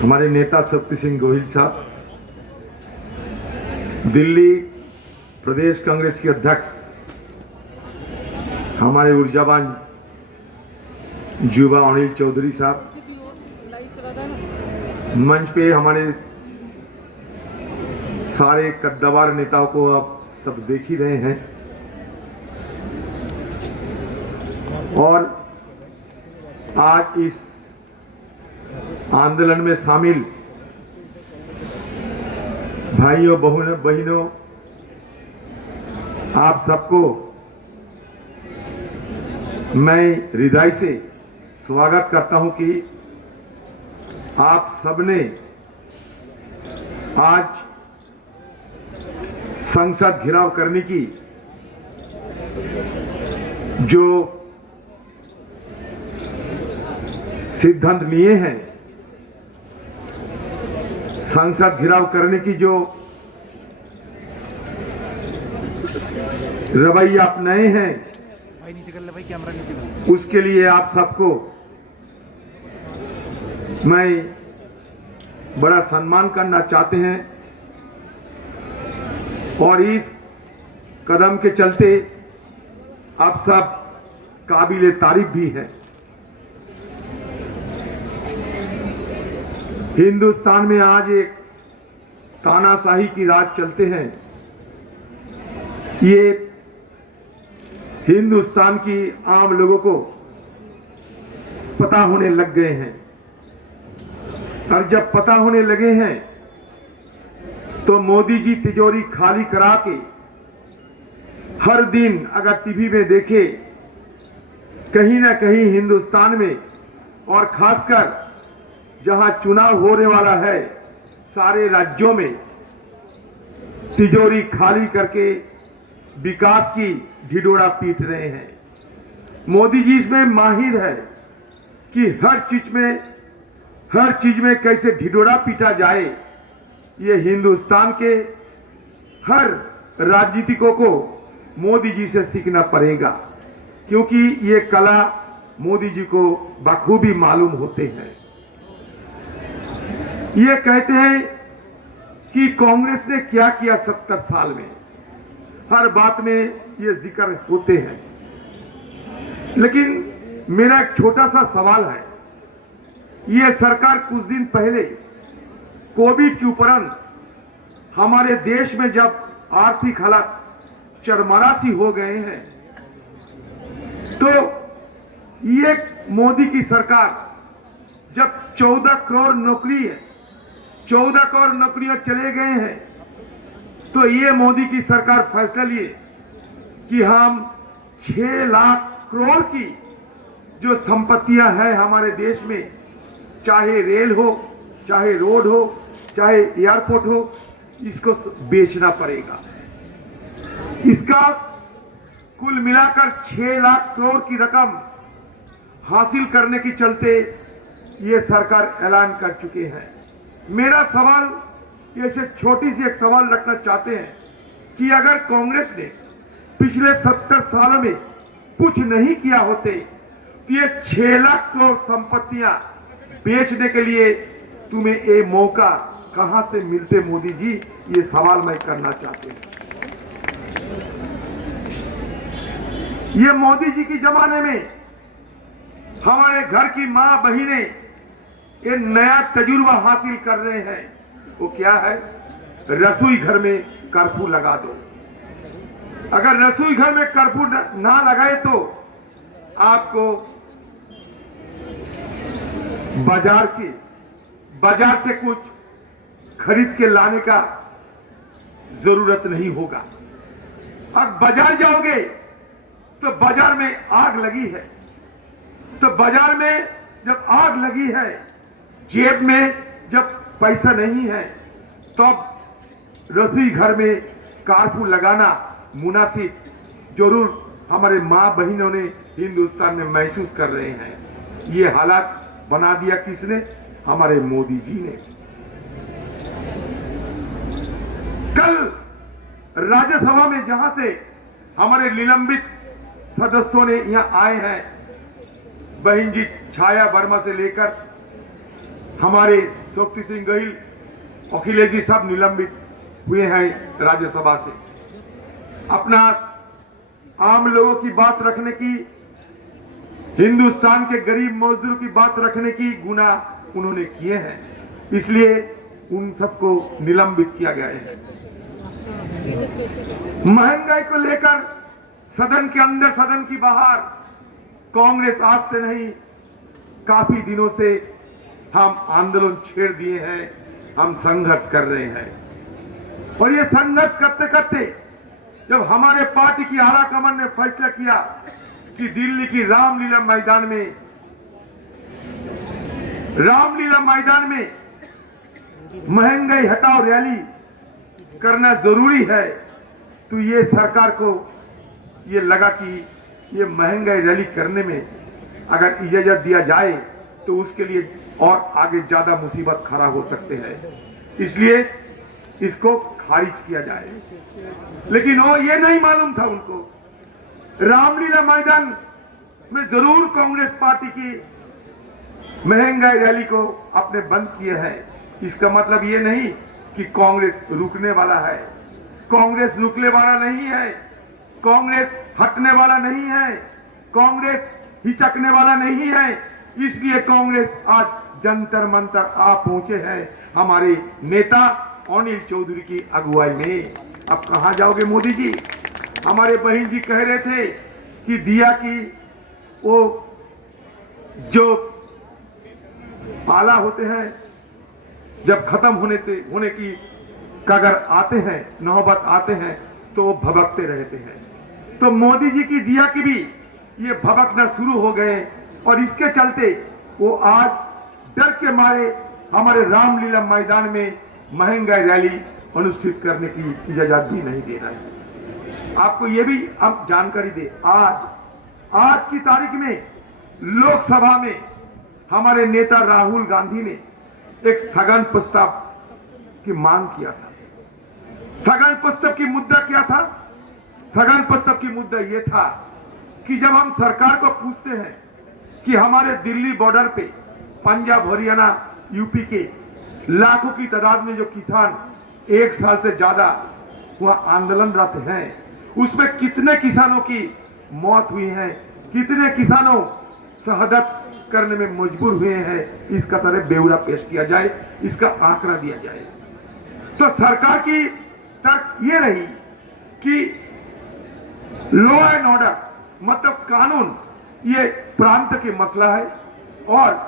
हमारे नेता शक्ति सिंह गोहिल साहब, दिल्ली प्रदेश कांग्रेस के अध्यक्ष, हमारे ऊर्जावान युवा अनिल चौधरी साहब, मंच पे हमारे सारे कद्दावर नेताओं को आप सब देख ही रहे हैं, और आज इस आंदोलन में शामिल भाइयों बहनों, आप सबको मैं हृदय से स्वागत करता हूं कि आप सबने आज संसद घेराव करने की जो सिद्धांत लिए हैं, संसद घेराव करने की जो रवैया अपनाए हैं, उसके लिए आप सबको मैं बड़ा सम्मान करना चाहते हैं, और इस कदम के चलते आप सब काबिले तारीफ भी है। हिंदुस्तान में आज एक तानाशाही की राज चलते हैं। ये हिंदुस्तान की आम लोगों को पता होने लग गए हैं, और जब पता होने लगे हैं तो मोदी जी तिजोरी खाली करा के हर दिन अगर टीवी में देखे, कहीं ना कहीं हिंदुस्तान में और खासकर जहां चुनाव होने वाला है, सारे राज्यों में तिजोरी खाली करके विकास की ढिढोरा पीट रहे हैं। मोदी जी इसमें माहिर है कि हर चीज में कैसे ढिढोरा पीटा जाए। ये हिंदुस्तान के हर राजनीतिकों को मोदी जी से सीखना पड़ेगा, क्योंकि ये कला मोदी जी को बखूबी मालूम होते हैं। ये कहते हैं कि कांग्रेस ने क्या किया 70 साल में, हर बात में ये जिक्र होते हैं, लेकिन मेरा एक छोटा सा सवाल है। ये सरकार कुछ दिन पहले कोविड के उपरांत हमारे देश में जब आर्थिक हालात चरमरासी हो गए हैं, तो ये मोदी की सरकार जब 14 करोड़ नौकरियां चले गए हैं, तो ये मोदी की सरकार फैसला लिए कि हम 6 लाख करोड़ की जो संपत्तियां हैं हमारे देश में, चाहे रेल हो, चाहे रोड हो, चाहे एयरपोर्ट हो, इसको बेचना पड़ेगा। इसका कुल मिलाकर 6 लाख करोड़ की रकम हासिल करने के चलते ये सरकार ऐलान कर चुके हैं। मेरा सवाल ऐसे छोटी सी एक सवाल रखना चाहते हैं कि अगर कांग्रेस ने पिछले 70 सालों में कुछ नहीं किया होते, तो ये 6 लाख करोड़ संपत्तियां बेचने के लिए तुम्हें ये मौका कहां से मिलते मोदी जी? ये सवाल मैं करना चाहते हैं। ये मोदी जी की जमाने में हमारे घर की मां बहिनें ये नया तजुर्बा हासिल कर रहे हैं। वो क्या है? रसोई घर में कर्फ्यू लगा दो। अगर रसोई घर में कर्फ्यू ना लगाए तो आपको बाजार से कुछ खरीद के लाने का जरूरत नहीं होगा। अब बाजार जाओगे तो बाजार में आग लगी है, तो बाजार में जब आग लगी है, जेब में जब पैसा नहीं है, तब रसोई घर में कर्फ्यू लगाना मुनासिब जरूर हमारे मां बहनों ने हिंदुस्तान में महसूस कर रहे हैं। ये हालात बना दिया किसने? हमारे मोदी जी ने। कल राज्यसभा में जहां से हमारे निलंबित सदस्यों ने यहां आए हैं, बहन जी छाया वर्मा से लेकर हमारे शक्ति सिंह गोहिल, अखिलेश जी सब निलंबित हुए हैं राज्यसभा से। अपना आम लोगों की बात रखने की, हिंदुस्तान के गरीब मजदूरों की बात रखने की गुनाह उन्होंने किए हैं, इसलिए उन सबको निलंबित किया गया है। महंगाई को लेकर सदन के अंदर सदन की बाहर कांग्रेस आज से नहीं काफी दिनों से हम आंदोलन छेड़ दिए हैं, हम संघर्ष कर रहे हैं। और ये संघर्ष करते करते जब हमारे पार्टी की आला कमान ने फैसला किया कि दिल्ली की रामलीला मैदान में महंगाई हटाओ रैली करना जरूरी है, तो ये सरकार को ये लगा कि ये महंगाई रैली करने में अगर इजाजत दिया जाए तो उसके लिए और आगे ज्यादा मुसीबत खड़ा हो सकते हैं, इसलिए इसको खारिज किया जाए। लेकिन वो ये नहीं मालूम था उनको, रामलीला मैदान में जरूर कांग्रेस पार्टी की महंगाई रैली को आपने बंद किए हैं। इसका मतलब ये नहीं कि कांग्रेस रुकने वाला है, कांग्रेस रुकने वाला नहीं है, कांग्रेस हटने वाला नहीं है, कांग्रेस हिचकने वाला नहीं है। इसलिए कांग्रेस आज जंतर मंतर आ पहुंचे हैं हमारे नेता अनिल चौधरी की अगुवाई में। अब कहां जाओगे मोदी जी? हमारे बहन जी कह रहे थे कि दिया की वो जो पाला होते हैं जब खत्म होने की कगार आते हैं, नौबत आते हैं, तो वो भभकते रहते हैं। तो मोदी जी की दिया की भी ये भभकना शुरू हो गए और इसके चलते वो आज डर के मारे हमारे रामलीला मैदान में महंगाई रैली अनुष्ठित करने की इजाजत भी नहीं दे रहे हैं। आपको ये भी हम जानकारी दे, आज की तारीख में लोकसभा में हमारे नेता राहुल गांधी ने एक स्थगन प्रस्ताव की मांग किया था। स्थगन प्रस्ताव की मुद्दा क्या था? स्थगन प्रस्ताव की मुद्दा यह था कि जब हम सरकार को पूछते हैं कि हमारे दिल्ली बॉर्डर पे पंजाब, हरियाणा, यूपी के लाखों की तादाद में जो किसान एक साल से ज्यादा वहां आंदोलनरत हैं, उसमें कितने किसानों की मौत हुई है, कितने किसानों शहादत करने में मजबूर हुए हैं, इसका तरह ब्यौरा पेश किया जाए, इसका आंकड़ा दिया जाए। तो सरकार की तर्क ये रही कि लॉ एंड ऑर्डर मतलब कानून ये प्रांत के मसला है और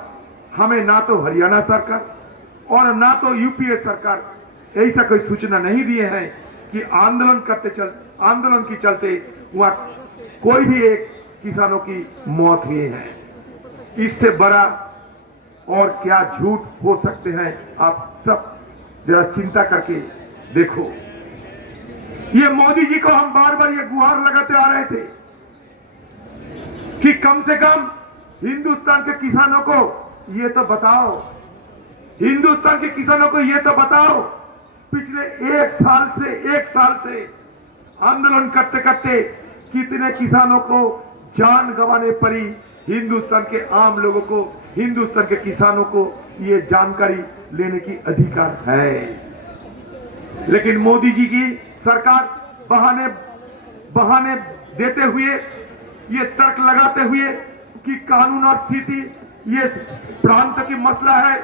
हमें ना तो हरियाणा सरकार और ना तो यूपीए सरकार ऐसा कोई सूचना नहीं दिए हैं कि आंदोलन के चलते वहां कोई भी एक किसानों की मौत हुई है। इससे बड़ा और क्या झूठ हो सकते हैं? आप सब जरा चिंता करके देखो। ये मोदी जी को हम बार बार ये गुहार लगाते आ रहे थे कि कम से कम हिंदुस्तान के किसानों को ये तो बताओ, हिंदुस्तान के किसानों को ये तो बताओ, पिछले एक साल से आंदोलन करते करते कितने किसानों को जान गंवाने पड़ी। हिंदुस्तान के आम लोगों को, हिंदुस्तान के किसानों को ये जानकारी लेने की अधिकार है, लेकिन मोदी जी की सरकार बहाने देते हुए, ये तर्क लगाते हुए कि कानून और स्थिति ये प्रांत की मसला है,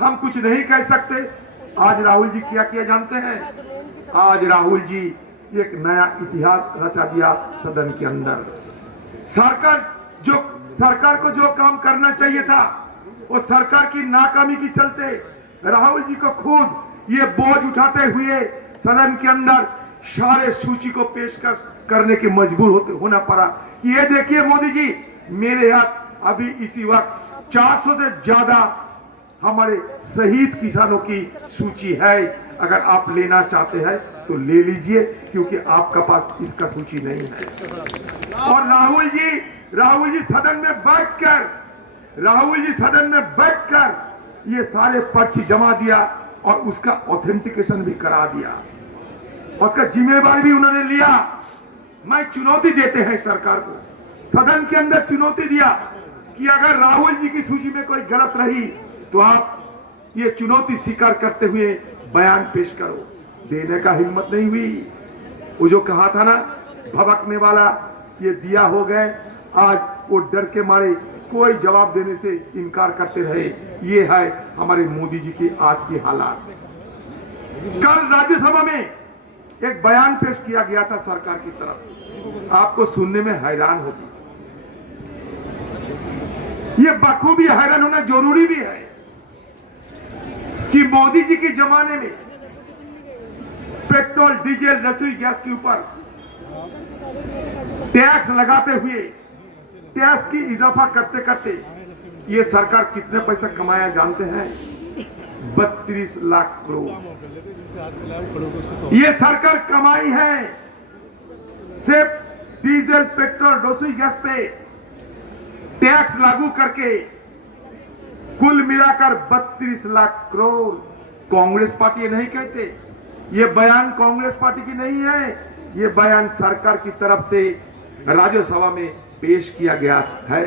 हम कुछ नहीं कह सकते। आज राहुल जी क्या किया जानते हैं? आज राहुल जी एक नया इतिहास रचा दिया सदन के अंदर। सरकार को जो काम करना चाहिए था वो सरकार की नाकामी के चलते राहुल जी को खुद ये बोझ उठाते हुए सदन के अंदर सारे सूची को पेश करने के मजबूर होना पड़ा कि ये देखिए मोदी जी, मेरे हाथ अभी इसी वक्त 400 से ज्यादा हमारे शहीद किसानों की सूची है, अगर आप लेना चाहते हैं तो ले लीजिए, क्योंकि आपका पास इसका सूची नहीं है। और राहुल जी सदन में बैठकर ये सारे पर्ची जमा दिया और उसका ऑथेंटिकेशन भी करा दिया, उसका जिम्मेवारी भी उन्होंने लिया। मैं चुनौती देते हैं सरकार को, सदन के अंदर चुनौती दिया कि अगर राहुल जी की सूची में कोई गलत रही तो आप ये चुनौती स्वीकार करते हुए बयान पेश करो। देने का हिम्मत नहीं हुई। वो जो कहा था ना भभकने वाला, ये दिया हो गए। आज वो डर के मारे कोई जवाब देने से इनकार करते रहे। ये है हमारे मोदी जी की आज की हालात। कल राज्यसभा में एक बयान पेश किया गया था सरकार की तरफ से, आपको सुनने में हैरान होगी। ये बखूबी हैरान होना जरूरी भी है कि मोदी जी के जमाने में पेट्रोल, डीजल, रसोई गैस के ऊपर टैक्स लगाते हुए, टैक्स की इजाफा करते करते ये सरकार कितने पैसा कमाया जानते हैं? 32 लाख करोड़ ये सरकार कमाई है सिर्फ डीजल, पेट्रोल, रसोई गैस पे टैक्स लागू करके। कुल मिलाकर 32 लाख करोड़। कांग्रेस पार्टी ये नहीं कहते, ये बयान कांग्रेस पार्टी की नहीं है, ये बयान सरकार की तरफ से राज्यसभा में पेश किया गया है।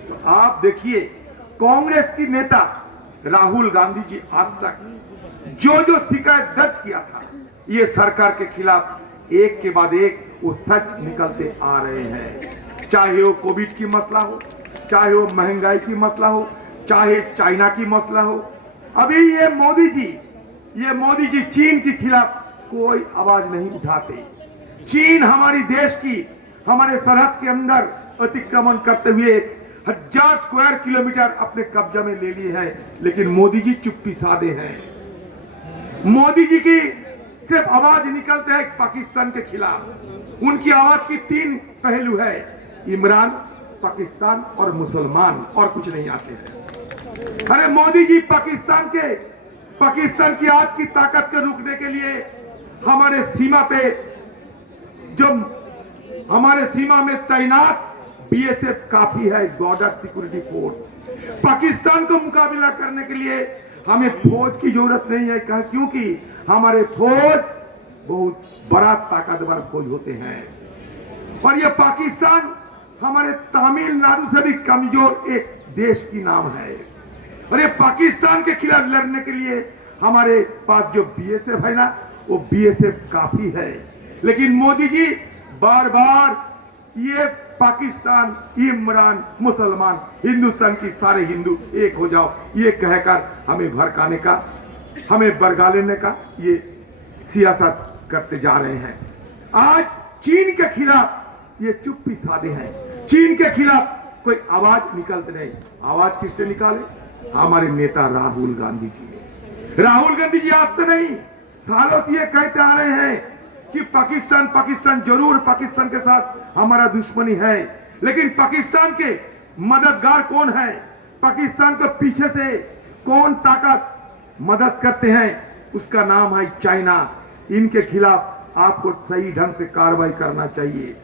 तो आप देखिए, कांग्रेस की नेता राहुल गांधी जी आज तक जो जो शिकायत दर्ज किया था ये सरकार के खिलाफ, एक के बाद एक वो सच निकलते आ रहे हैं। चाहे वो कोविड की मसला हो, चाहे वो महंगाई की मसला हो, चाहे चाइना की मसला हो। अभी ये मोदी जी चीन के खिलाफ कोई आवाज नहीं उठाते। चीन हमारी देश की, हमारे सरहद के अंदर अतिक्रमण करते हुए 1000 स्क्वायर किलोमीटर अपने कब्जा में ले लिए हैं, लेकिन मोदी जी चुप्पी साधे हैं। मोदी जी की सिर्फ आवाज निकलते है पाकिस्तान के खिलाफ। उनकी आवाज की 3 पहलू है, इमरान, पाकिस्तान और मुसलमान, और कुछ नहीं आते हैं। अरे मोदी जी पाकिस्तान की आज की ताकत को रोकने के लिए हमारे सीमा में तैनात बीएसएफ काफी है, बॉर्डर सिक्योरिटी फोर्स। पाकिस्तान को मुकाबला करने के लिए हमें फौज की जरूरत नहीं है, क्योंकि हमारे फौज बहुत बड़ा ताकतवर फौज होते हैं। और ये पाकिस्तान हमारे तमिलनाडु से भी कमजोर एक देश की नाम है। और ये पाकिस्तान के खिलाफ लड़ने के लिए हमारे पास जो बीएसएफ है ना, वो बीएसएफ काफी है। लेकिन मोदी जी बार बार ये पाकिस्तान, इमरान, मुसलमान, हिंदुस्तान की सारे हिंदू एक हो जाओ, ये कहकर हमें भड़काने का, हमें बरगा लेने का ये सियासत करते जा रहे हैं। आज चीन के खिलाफ ये चुप्पी साधे हैं। चीन के खिलाफ कोई आवाज निकलते नहीं। आवाज किसने निकाले? हमारे नेता राहुल गांधी जी ने। राहुल गांधी जी आज से नहीं, सालों से ये कहते आ रहे हैं कि पाकिस्तान जरूर, पाकिस्तान के साथ हमारा दुश्मनी है, लेकिन पाकिस्तान के मददगार कौन है? पाकिस्तान के पीछे से कौन ताकत मदद करते हैं? उसका नाम है चाइना। इनके खिलाफ आपको सही ढंग से कार्रवाई करना चाहिए।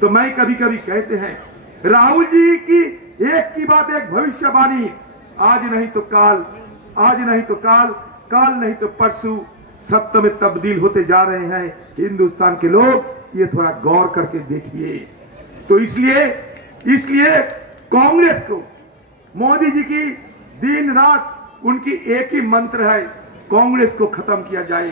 तो मैं कभी कभी कहते हैं, राहुल जी की एक की बात, एक भविष्यवाणी, आज नहीं तो काल, आज नहीं तो काल, काल नहीं तो परसों सत्य में तब्दील होते जा रहे हैं हिंदुस्तान के लोग। ये थोड़ा गौर करके देखिए। तो इसलिए कांग्रेस को, मोदी जी की दिन रात उनकी एक ही मंत्र है, कांग्रेस को खत्म किया जाए,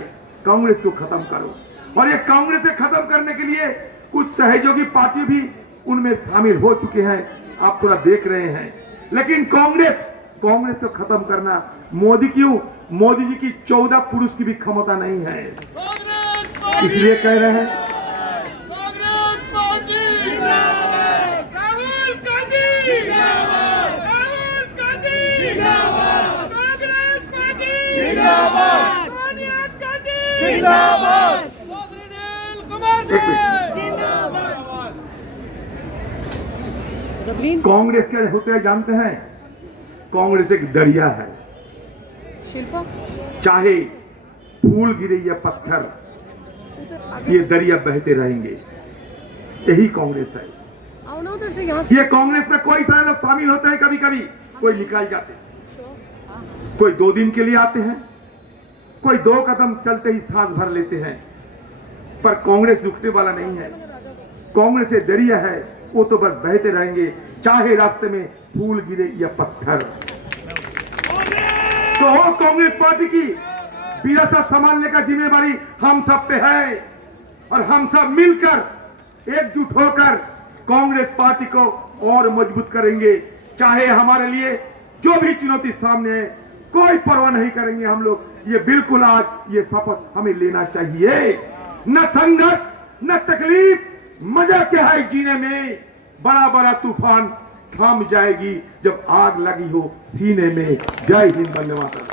कांग्रेस को खत्म करो। और ये कांग्रेस से खत्म करने के लिए कुछ सहयोगी पार्टी भी उनमें शामिल हो चुके हैं, आप थोड़ा देख रहे हैं। लेकिन कांग्रेस को खत्म करना मोदी जी की 14 पुरुष की भी क्षमता नहीं है। इसलिए कह रहे हैं, कांग्रेस क्या होते हैं जानते हैं? कांग्रेस एक दरिया है, चाहे फूल गिरे या पत्थर, ये दरिया बहते रहेंगे। यही कांग्रेस है। ये कांग्रेस में कोई सारे लोग शामिल होते हैं, कभी कभी कोई निकल जाते हैं, कोई 2 दिन के लिए आते हैं, कोई 2 कदम चलते ही सांस भर लेते हैं। पर कांग्रेस रुकने वाला नहीं है। कांग्रेस ये दरिया है, वो तो बस बहते रहेंगे, चाहे रास्ते में फूल गिरे या पत्थर। तो कांग्रेस पार्टी की विरासत संभालने का जिम्मेदारी हम सब पे है और हम सब मिलकर एकजुट होकर कांग्रेस पार्टी को और मजबूत करेंगे। चाहे हमारे लिए जो भी चुनौती सामने है, कोई परवाह नहीं करेंगे हम लोग। ये बिल्कुल आज ये शपथ हमें लेना चाहिए। न संघर्ष न तकलीफ, मजा क्या है जीने में। बड़ा बड़ा तूफान थम जाएगी जब आग लगी हो सीने में। जय हिंद, वंदे मातरम।